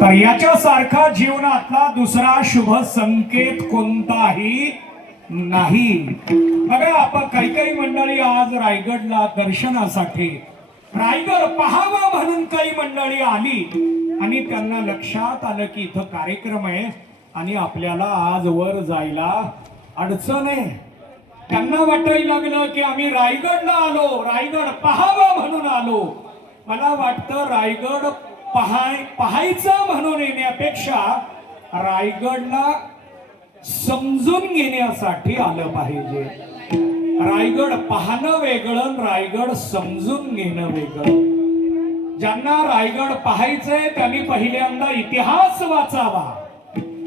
तर याच्यासारखा जीवनातला दुसरा शुभ संकेत कोणताही नाही। बघा, आपण काही मंडळी आज रायगडला दर्शनासाठी रायगड पाहावा म्हणून काही मंडळी आली आणि त्यांना लक्षात आलं की इथं कार्यक्रम आहे आणि आपल्याला आज वर जायला अडचण आहे। त्यांना वाटायला लागलं की आम्ही रायगडला आलो, रायगड पाहावा म्हणून आलो। मला वाटतं रायगड पाहायचं म्हणून येण्यापेक्षा रायगडला समजून घेण्यासाठी आलं पाहिजे। रायगड पाहणं वेगळं, रायगड समजून घेणं वेगळं। ज्यांना रायगड पाहायचंय त्यांनी पहिल्यांदा इतिहास वाचावा।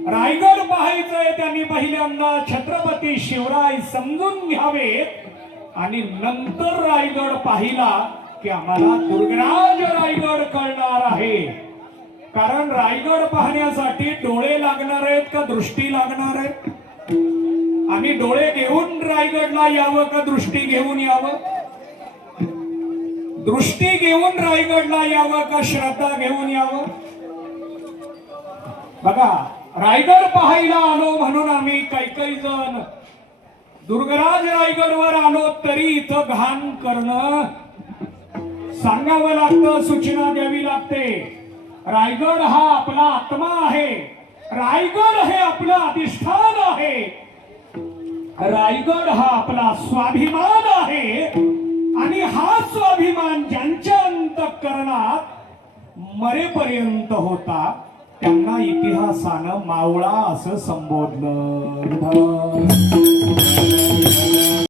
रायगड पाहायचंय त्यांनी पहिल्यांदा छत्रपती शिवराय समजून घ्यावेत आणि नंतर रायगड पाहिला की आम्हाला दुर्गराज रायगड कळणार आहे। कारण रायगड पाहण्यासाठी डोळे लागणार आहेत का दृष्टी लागणार आहे? आम्ही डोळे घेऊन रायगडला यावं का दृष्टी घेऊन यावं? दृष्टी घेऊन रायगडला यावं का श्रद्धा घेऊन यावं? बघा, रायगड पाहायला आलो म्हणून आम्ही काही जण दुर्गराज रायगडवर आलो तरी इथं घाण करणं सांगावं लागतं, सूचना द्यावी लागते। रायगड हा आपला आत्मा आहे, रायगड हे आपलं अधिष्ठान आहे, रायगड हा आपला स्वाभिमान आहे आणि हा स्वाभिमान ज्यांच्या अंतःकरणात मरेपर्यंत होता त्यांना इतिहासानं मावळा असं संबोधलं।